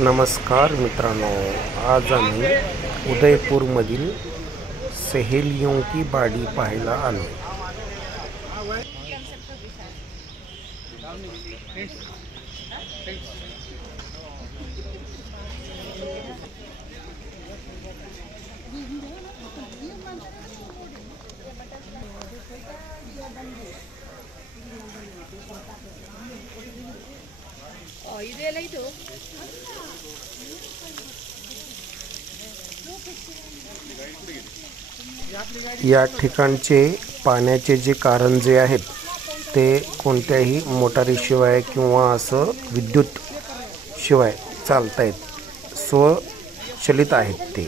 नमस्कार मित्रांनो, आज आम्ही उदयपूरमधील सहेलियों की बाड़ी पाहायला आलो। या ठिकाणचे पाण्याचे जे कारंजे आहेत ते कोणत्याही मोटारीशिवाय किंवा असं विद्युत शिवाय चालतायत, स्वचलित आहेत ते।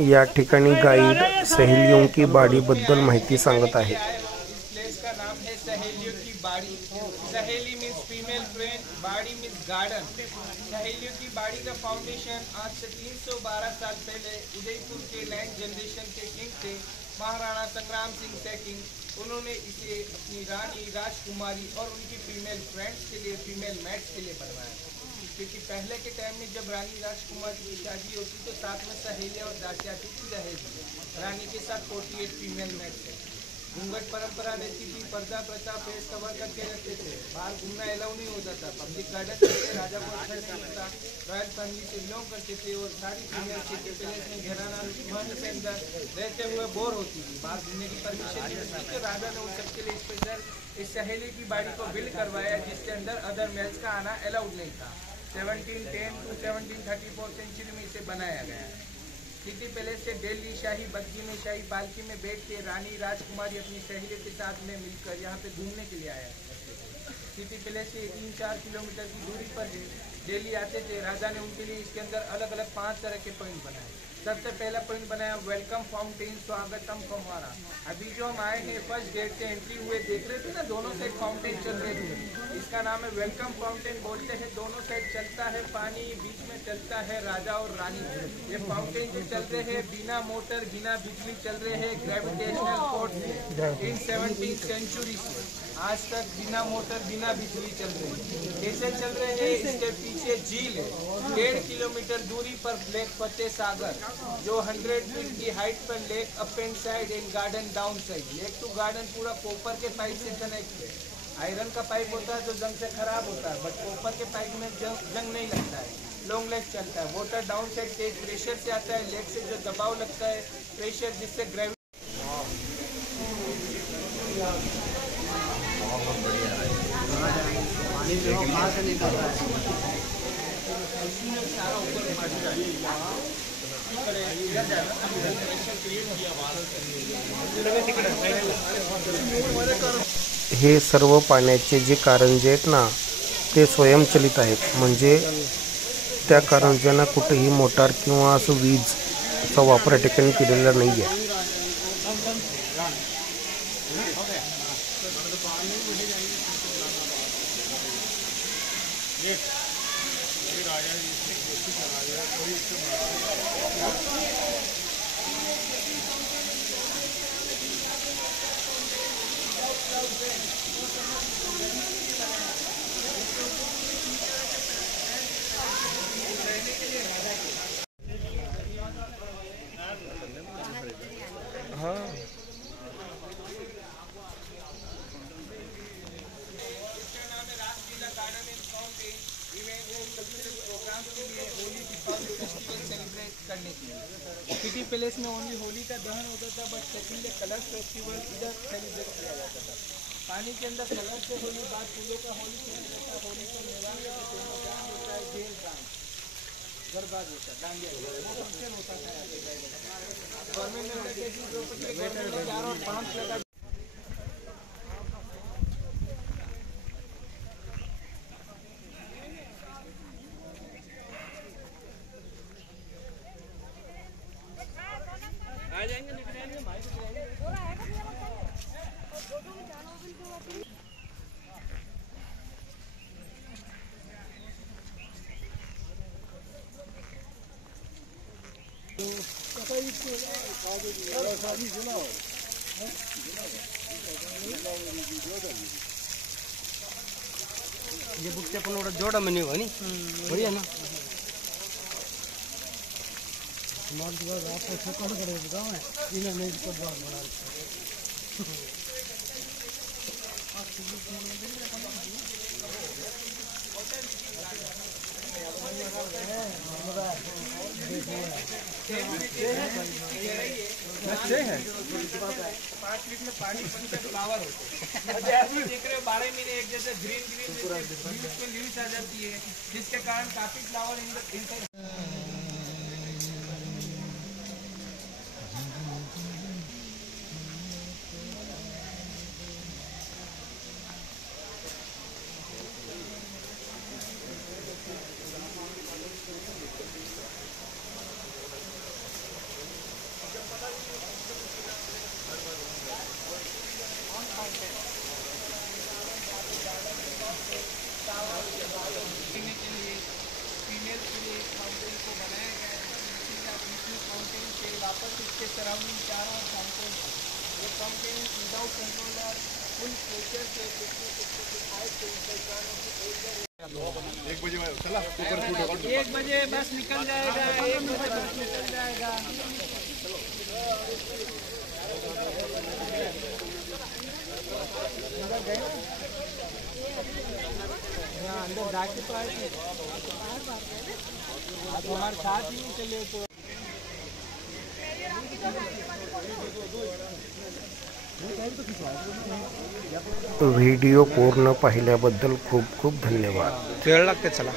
या ठिकाणी गाइड सहेलियों की बाड़ी बद्दल माहिती सांगत आहे। प्लेस का नाम है सहेलियों की बाड़ी। सहेली मीन्स फीमेल फ्रेंड, बाड़ी मीन्स गार्डन। सहेलियों की बाड़ी का फाउंडेशन आज से 312 साल पहले उदयपुर के लैंड जनरेशन के किंग थे महाराणा संग्राम सिंह सेकिंग। उन्होंने इसे अपनी रानी राजकुमारी और उनकी फीमेल फ्रेंड्स के लिए, फीमेल मैट्स के लिए बनवाया, क्योंकि पहले के टाइम में जब रानी राजकुमारी की शादी होती तो साथ में सहेलियां और दासियां आती थी दहेज में। रानी के साथ 48 फीमेल मैट्स थे। घूंघट परंपरा रहती थी, पर्दा प्रथा फेस कवर करके रखते थे, बाहर घूमना अलाउ नहीं होता था, पब्लिक गार्डन में राजा को अच्छा नहीं लगता, रॉयल फैमिली से बिलोंग करते थे और सारी फीमेल सिटी पैलेस में घराना महल के अंदर रहते हुए बोर होती थी, बाहर घूमने की परमिशन नहीं मिलती। तो राजा ने उन सबके लिए स्पेशल इस सहेली की बाड़ी को बिल्ड करवाया, जिसके अंदर अदर मेल्स का आना अलाउड नहीं था। 1710 to 1734 सेंचुरी में इसे बनाया गया। सिटी पैलेस से दिल्ली शाही बग्गी में, शाही पालकी में बैठ के रानी राजकुमारी अपनी सहेलियों के साथ में मिलकर यहाँ पे घूमने के लिए आया। सिटी पैलेस से 3-4 किलोमीटर की दूरी पर दिल्ली आते थे। राजा ने उनके लिए इसके अंदर अलग अलग 5 तरह के पॉइंट बनाए। सबसे पहला पॉइंट बनाया वेलकम फाउंटेन, स्वागतम फव्वारा। अभी जो हम आए हैं फर्स्ट गेट से एंट्री हुए देख रहे थे ना, दोनों साइड फाउंटेन चल रहे थे, इसका नाम है वेलकम फाउंटेन। बोलते हैं दोनों साइड चलता है पानी, बीच में चलता है राजा और रानी। ये फाउंटेन जो चल रहे हैं बिना मोटर बिना बिजली चल रहे हैं, ग्रेविटेशनल फोर्स से इन 17th सेंचुरी से आज तक बिना मोटर बिना बिजली चल रहे हैं। कैसे चल रहे हैं? इसके पीछे झील है, 1.5 किलोमीटर दूरी पर लेक फतेह सागर, जो 100 फीट की हाइट पर lake up and side and garden down side. Lake to garden पूरा कॉपर के पाइप से कनेक्ट है। आयरन का पाइप होता है तो जंग से खराब होता है, बट कॉपर के पाइप में जंग नहीं लगता है, लॉन्ग लाइफ चलता है। वाटर डाउन साइड तेज प्रेशर से आता है, लेक से जो दबाव लगता है प्रेशर, जिससे ग्रेविटी हे सर्व पाण्याचे जे कारंजे आहेत ना ते स्वयंचलित आहेत, म्हणजे त्या कारंज्यांना कुठेही मोटार किंवा असं वीजचा वापर या ठिकाणी केलेला नाही आहे। सिटी पैलेस में ओनली होली का दहन होता था, बट सेकंड कलर फेस्टिवल इधर सेलिब्रेट किया जाता था। पानी के अंदर कलर से होली, बाद फूलों का होली खेला जाता है। होली को मैदान होता है, जेल डांस, गरबाज होता है, डांडिया वो फंक्शन होता था। गवर्नमेंट ने 4 और 5 लगा। आ जाएंगे ये बुट्टे पण एउटा जोडा में नहीं हो नि बढ़िया ना हमारे बाद आपको छोटा करे बताओ है इन्हें नहीं कर बना अच्छे हैं 5 फीट में पानी बनकर फ्लावर होते हैं। आप देख रहे हो 12 महीने एक जैसे ग्रीन में लीव्स आ जाती है जिसके कारण काफी फ्लावर इनका देने के लिए फीमेल के लिए फाउंटेन को बनाया गया है। फाउंटेन से वापस इसके सराउंडिंग चारों फाउंटेन ये fountain without controller full pressure से 1 बजे बस निकल जाएगा 1 बजे बस निकल जाएगा। अंदर जाके तो आए थे आप हमारे साथ ही चले तो व्हिडिओ पूर्ण पाहिल्याबद्दल खूप खूप धन्यवाद. वेळ लागते चला